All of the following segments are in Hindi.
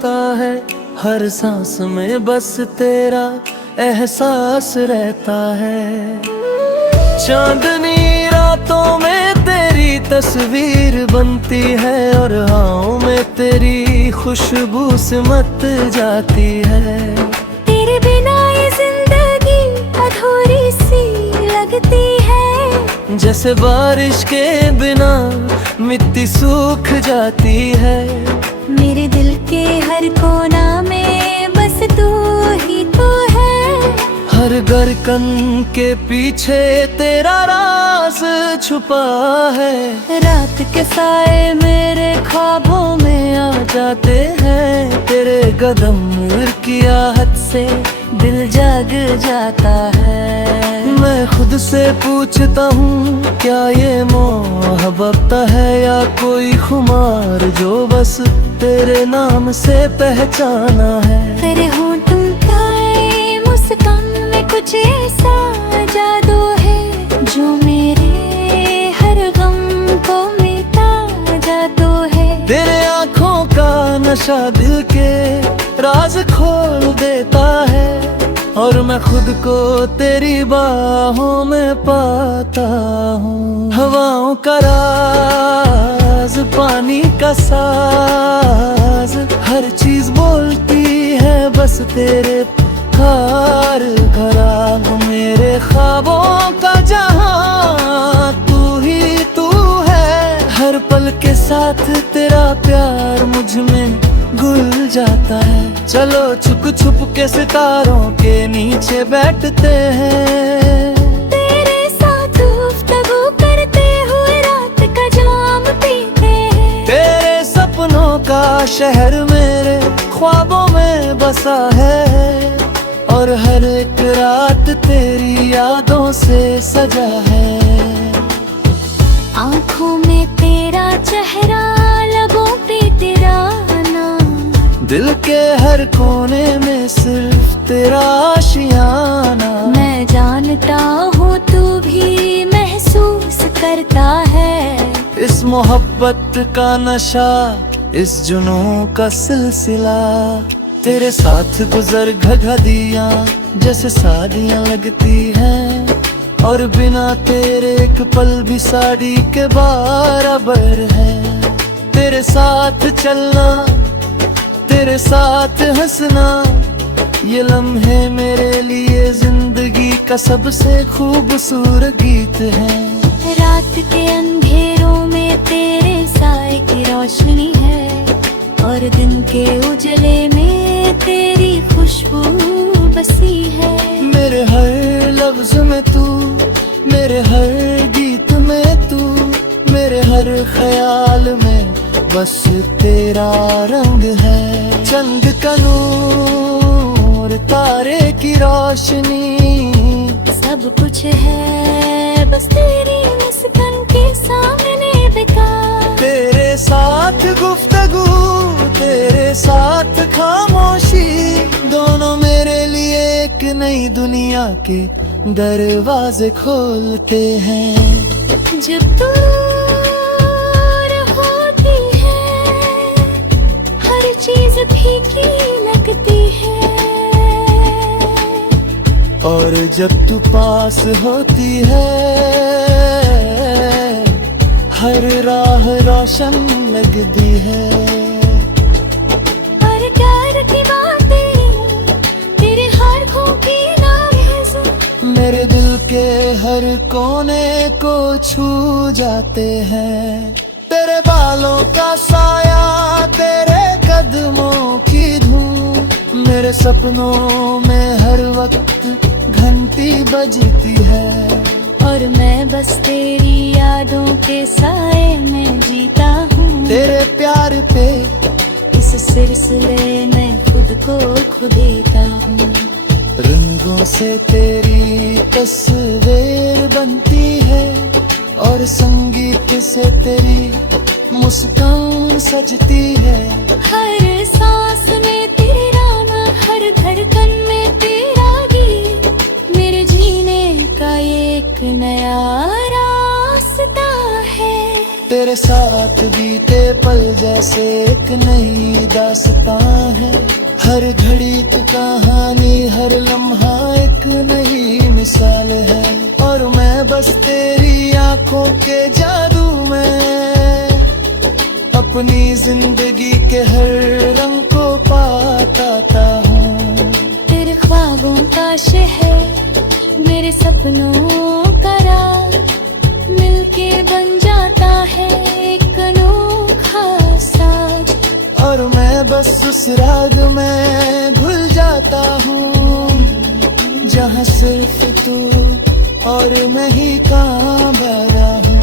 होता है, हर सांस में बस तेरा एहसास रहता है। चांदनी रातों में तेरी तस्वीर बनती है और हवाओं में तेरी खुशबू सिमट जाती है। तेरे बिना ये जिंदगी अधूरी सी लगती है, जैसे बारिश के बिना मिट्टी सूख जाती है। मेरे दिल के हर कोना में बस तू ही तो है। हर धड़कन के पीछे तेरा राज छुपा है। रात के साए मेरे ख्वाबों में आ जाते हैं, तेरे कदम की आहट से दिल जाग जाता है। मैं खुद से पूछता हूँ, क्या ये मोहब्बत है या कोई खुमार जो बस तेरे नाम से पहचाना है। तेरे होंठों का ये मुस्कान में कुछ ऐसा जादू है जो मेरे हर गम को मिटा जादू है। तेरे आँखों का नशा दिल के राज खोल देता है और मैं खुद को तेरी बाहों में पाता हूँ। हवाओं का राज, पानी का साज, हर चीज बोलती है बस तेरे प्यार भरा। मेरे ख्वाबों का जहां तू ही तू है, हर पल के साथ तेरा प्यार मुझ में घुल जाता है। चलो छुप छुप के सितारों के नीचे बैठते हैं, तेरे साथ गुफ्तगू करते हुए रात का जाम पीते हैं। तेरे सपनों का शहर मेरे ख्वाबों में बसा है और हर एक रात तेरी यादों से सजा है। आँखों में तेरा चेहरा, लबों पे तेरा नाम, दिल के हर कोने में सिर्फ तेरा आशियाना। मैं जानता हूँ तू भी महसूस करता है। इस मोहब्बत का नशा, इस जुनून का सिलसिला, तेरे साथ गुजर घघदियाँ जैसे शादियाँ लगती हैं और बिना तेरे एक पल भी साड़ी के बराबर है। तेरे साथ चलना, तेरे साथ हंसना, ये लम्हे मेरे लिए जिंदगी का सबसे खूबसूरत गीत है। रात के अंधेरों में तेरे साए की रोशनी है और दिन के उजले में तेरी खुशबू बसी है। मेरे हर लफ्ज में तू, मेरे हर गीत में तू, मेरे हर ख्याल में बस तेरा रंग है। चंद का नूर, तारे की रोशनी, सब कुछ है बस तेरी मुस्कान के सामने बेकार। तेरे साथ गुफ्तगू, तेरे साथ खामोशी, दोनों मेरे लिए एक नई दुनिया के दरवाजे खोलते हैं। जब दूर होती है हर चीज फीकी लगती है और जब तू पास होती है हर राह रोशन लगती है। और प्यार की बातें तेरे हर खूबी नाज़ मेरे दिल के हर कोने को छू जाते हैं। तेरे बालों का साया, तेरे कदमों की धूम, मेरे सपनों में हर वक्त घंटी बजती है। और मैं बस तेरी यादों के साए में जीता हूँ। तेरे प्यार पे इस सिलसिले में खुद को खो देता हूँ। रंगों से तेरी तस्वीर बनती है और संगीत से तेरी मुस्कान सजती है। हर सांस में तेरा नाम, हर धड़कन में तेरा गीत, मेरे जीने का एक नया रास्ता है। तेरे साथ साथ बीते पल जैसे एक नई दास्तां है। हर घड़ी तू कहानी, हर लम्हा एक नई मिसाल है। और मैं बस तेरी आंखों के जादू में अपनी जिंदगी के हर रंग को पाता हूँ। तेरे ख्वाबों का शहर, मेरे सपनों का राज, मिलके बन जाता है एक अनोखा साज। और मैं बस उस राग में घुल जाता हूँ जहाँ सिर्फ तू और मैं ही काम बना हूँ।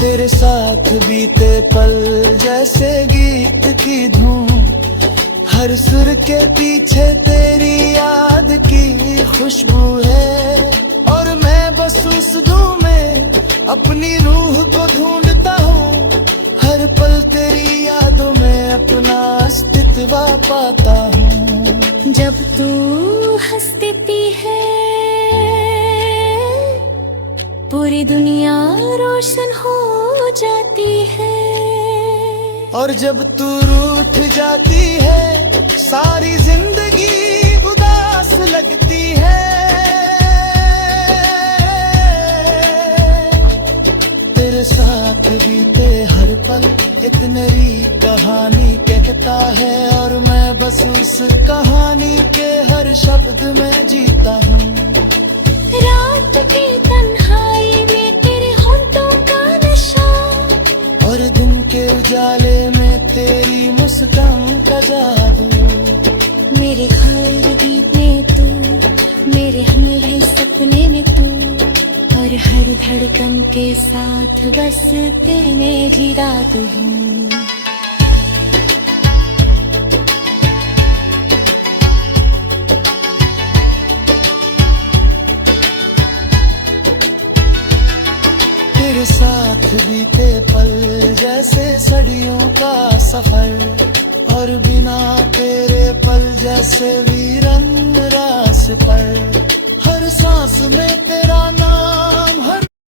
तेरे साथ बीते पल जैसे गीत की धूम, हर सुर के पीछे तेरी याद की खुशबू है। और मैं बस उस धूम में अपनी रूह को ढूंढता हूँ, हर पल तेरी यादों में अपना अस्तित्व पाता हूँ। जब तू हंस देती है पूरी दुनिया रोशन हो जाती है। और जब तू रूठ जाती है सारी जिंदगी उदास लगती है। तेरे साथ बीते हर पल एक नई कहानी कहता है। और मैं बस उस कहानी के हर शब्द में जीता हूँ। रात की तन्हाई में तेरे होंठों का नशा, और दिन के उजाले में तेरी मुस्कान का जादू। मेरे घर दीप में तू, मेरे हमरे सपने में तू, और हर धड़कन के साथ बस तेरे में ही रात हूँ। तेरे साथ बीते पल जैसे सदियों का सफर, और बिना तेरे पल जैसे वीरन रास पर। हर सांस में तेरा नाम, हर